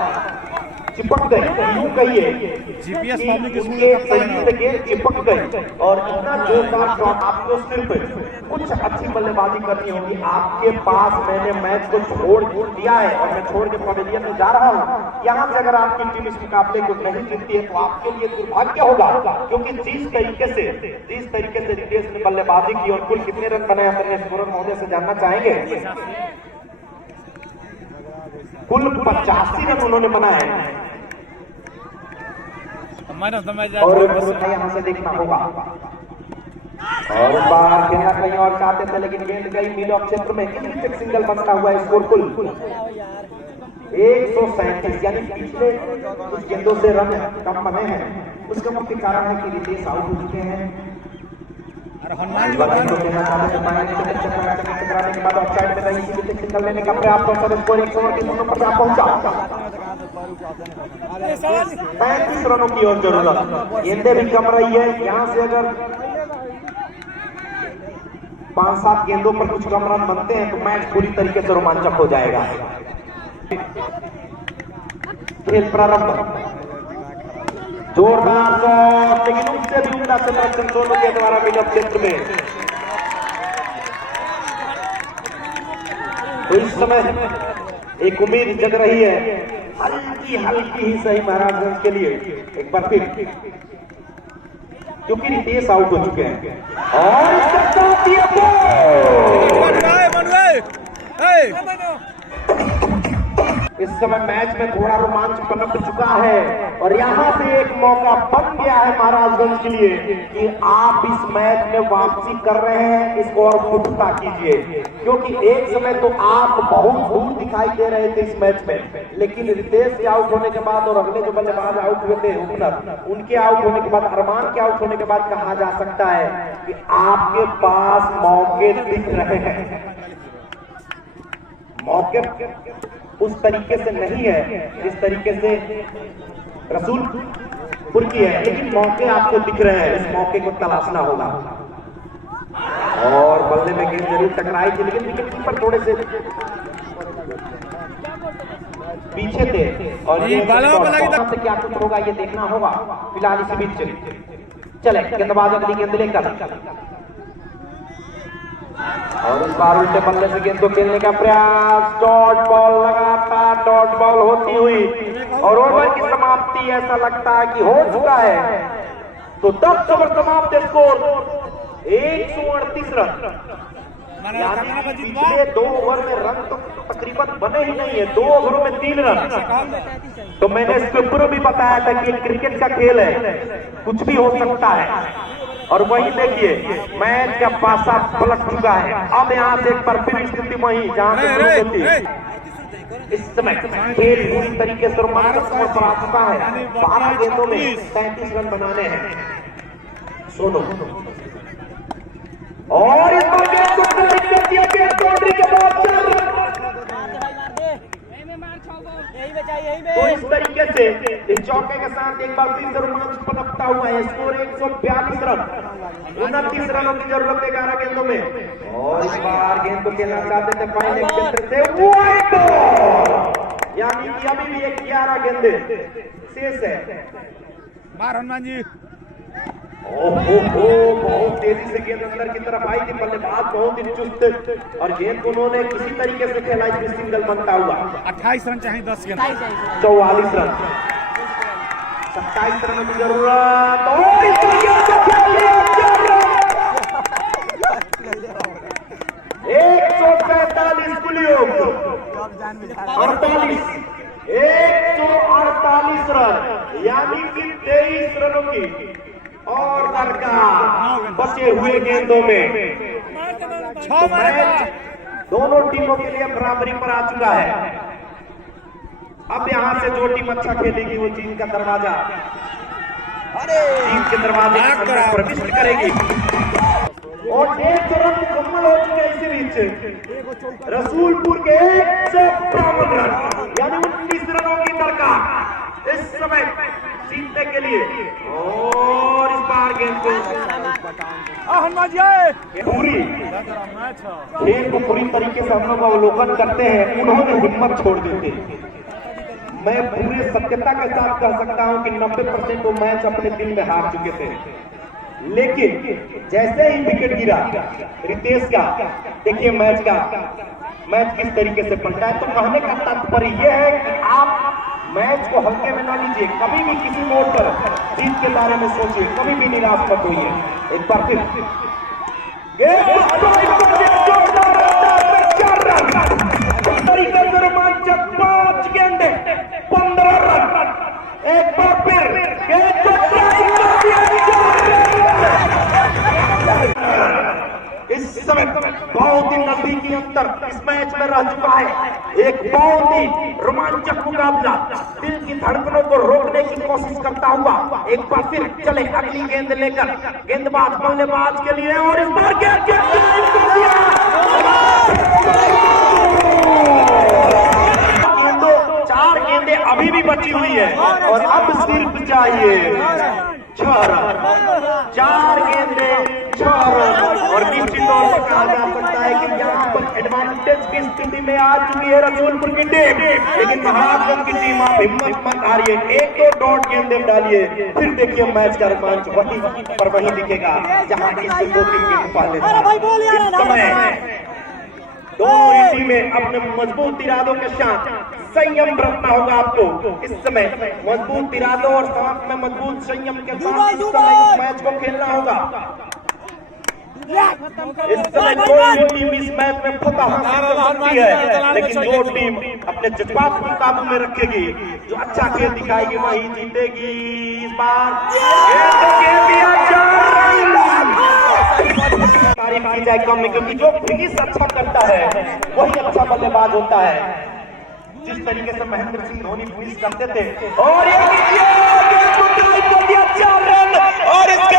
चिपक गई, यूं कहिए उनके शरीर से गेंद चिपक गई और इतना जोरदार शॉट। आपको सिर्फ कुछ अच्छी बल्लेबाजी करनी होगी। आपके पास मैंने मैच को छोड़ दिया है और मैं छोड़ के पवेलियन में जा रहा हूं। यहाँ से अगर आपकी टीम इस मुकाबले को नहीं जीतती है तो आपके लिए दुर्भाग्य होगा, क्योंकि जिस तरीके से रितेश ने बल्लेबाजी की और कुल कितने रन बनाए अपने स्कोरर महोदय से जानना चाहेंगे। कुल 85 रन उन्होंने बनाए और यहाँ से देखना होगा। और बाहर खेलना कहीं और चाहते थे, लेकिन गेंद गई मिड ऑफ क्षेत्र में। विकेट सिंगल बनता हुआ स्कोर कुल 137, यानी पिछले कुछ गेंदों से रन कम बने हैं। उसका मुख्य कारण है कि रितेश आउट हो चुके हैं। टकराने के बाद ऑफसाइड में रही, विकेट सिंगल लेने का प्रयास और स्कोर 138 रनों पर पहुंचा। 35 रनों की और जरूरत, गेंदें भी कम रही है। यहाँ से अगर 5-7 गेंदों पर कुछ कम रन बनते हैं तो मैच पूरी तरीके से रोमांचक हो जाएगा। खेल प्रारंभ, जोरदार शॉट, लेकिन उससे भी उमदा संरक्षण दोनों के द्वारा मिड ऑफ क्षेत्र में। तो इस समय एक उम्मीद जग रही है, हल्की ही सही महाराजगंज के लिए एक बार फिर, क्योंकि रितेश आउट हो चुके हैं। और इसका साथ ये इस समय मैच में थोड़ा रोमांच पनप चुका है और यहाँ से एक मौका बन गया है महाराजगंज के लिए कि आप इस मैच में वापसी कर रहे हैं, इसको और पुख्ता कीजिए, क्योंकि एक समय तो आप बहुत दूर दिखाई दे रहे थे इस मैच में, लेकिन रितेश के आउट होने के बाद और अगले जो बल्लेबाज आउट हुए थे ओपनर, उनके आउट होने के बाद, अरमान के आउट होने के बाद कहा जा सकता है कि आपके पास मौके दिख रहे हैं। मौके उस तरीके से नहीं है जिस तरीके से रसूलपुर की है, लेकिन मौके आपको दिख रहे हैं, इस मौके को तलाशना होगा। और बल्ले में गेंद जरूर टकराई थी, लेकिन विकेट कीपर थोड़े से पीछे थे और ये से क्या कुछ होगा ये देखना होगा। फिलहाल इसी बीच चले गेंदबाज अगली गेंद लेकर और इस बार उल्टे बल्ले से गेंद को खेलने का प्रयास। डॉट बॉल, लगातार डॉट बॉल होती हुई और ओवर की समाप्ति ऐसा लगता है कि हो चुका है। तो 10 ओवर समाप्त, स्कोर 138 रन, यानी पिछले 2 ओवर में रन तो तकरीबन बने ही नहीं है, 2 ओवरों में 3 रन। तो मैंने इसके पूर्व भी बताया था कि क्रिकेट का खेल है, कुछ भी हो सकता है। और वही देखिए मैच का पासा पलट चुका है। अब यहाँ से एक बार फिर स्थिति वही जहाँ से शुरू होती है। इस समय खेल पूरी तरीके से रोमांचक पर आ चुका है। 12 गेंदों में 37 रन बनाने हैं। सोनो और इस बार गेंद को बाउंड्री के बाद तो इस तरीके से इस चौके के साथ एक बार फिर से रोमांच पनपता हुआ है। स्कोर 142 रन, 29 रनों की जरूरत है 11 गेंदों में। और इस बार गेंद को खेलना चाहते थे फाइनल क्षेत्र से वाइड बॉल, यानी कि अभी भी 11 गेंदे शेष है। मार हनुमान जी। बहुत तेजी से गेंद अंदर की तरफ आई थी, बल्लेबाज बहुत ही चुस्त और गेंद को उन्होंने किसी तरीके से खेला, इसमें सिंगल बनता हुआ। 28 रन चाहिए, 10 गेंद, 44 रन, 27 रनों की जरूरत और इस गेंद को खेल लिया 147 कुल योग 148 रन, यानी कि 23 रनों की और दरकार बचे हुए गेंदों में। तो मैच दोनों टीमों के लिए बराबरी पर आ चुका है। अब यहां से जो टीम अच्छा खेलेगी वो जीत का दरवाजा टीम के दरवाजे के अंदर प्रविष्ट करेगी। और 1.5 रन मुकम्मल हो चुके हैं इसी बीच। रसूलपुर के 152 रन यानी 19 रनों की दरकार इस समय जीतने के लिए। और इस बार गेंद को हनुमान जी आए। पूरी खेल को पूरी तरीके से हम लोग अवलोकन करते हैं, उन्होंने हिम्मत छोड़ दी थी। मैं पूरे सत्यता के साथ कह सकता हूं कि 90% वो मैच अपने दिल में हार चुके थे, लेकिन जैसे ही विकेट गिरा रितेश का, देखिए मैच किस तरीके से पलटा है। तो कहने का तात्पर्य यह है कि आप मैच को हल्के में ना लीजिए, कभी भी किसी मोड़ पर जीत के बारे में सोचिए, कभी भी निराश मत होइए। एक बार फिर रोमांचक 5 गेंदे 15 रन। एक बार फिर इस समय बहुत ही नजदीकी अंतर इस मैच में रह चुका है। एक बहुत ही रोमांचक मुकाबला दिल की धड़कनों को रोकने की कोशिश करता हुआ एक बार फिर चले अगली गेंद लेकर गेंदबाज बल्लेबाज के लिए। और इस बार गेंद गेंदों 4 गेंदें अभी भी बची हुई है और अब सिर्फ चाहिए 6 रन। 4 गेंदें 6 रन। और निश्चित तौर पर कहा जा सकता है कि यहाँ पर एडवांटेज की स्थिति में आ चुकी है रसूलपुर की टीम, लेकिन महाराजगंज की टीम आप हिम्मत मत हारिए, 1-2 डॉट गेंदें डालिए, फिर देखिए मैच का रोमांच वहीं पर वहीं दिखेगा जहाँ इससे 2-3 गेंद पहले इस समय दोनों ही टीमें अपने मजबूत इरादों के साथ संयम बरतना होगा। आपको इस समय मजबूत इरादों और साथ में मजबूत संयम के साथ इस समय इस मैच को खेलना होगा। इस समय कोई टीम इस मैच में फतह हासिल कर सकती है, लेकिन जो टीम अपने जज्बात को काबू में रखेगी, जो अच्छा खेल दिखाएगी, वही जीतेगी। इस बार तारीफ की जाए कम में, क्योंकि जो फिनिश अच्छा करता है वही अच्छा बल्लेबाज होता है। जिस तरीके से महेंद्र सिंह धोनी फिनिश करते थे और 4 रन और इसके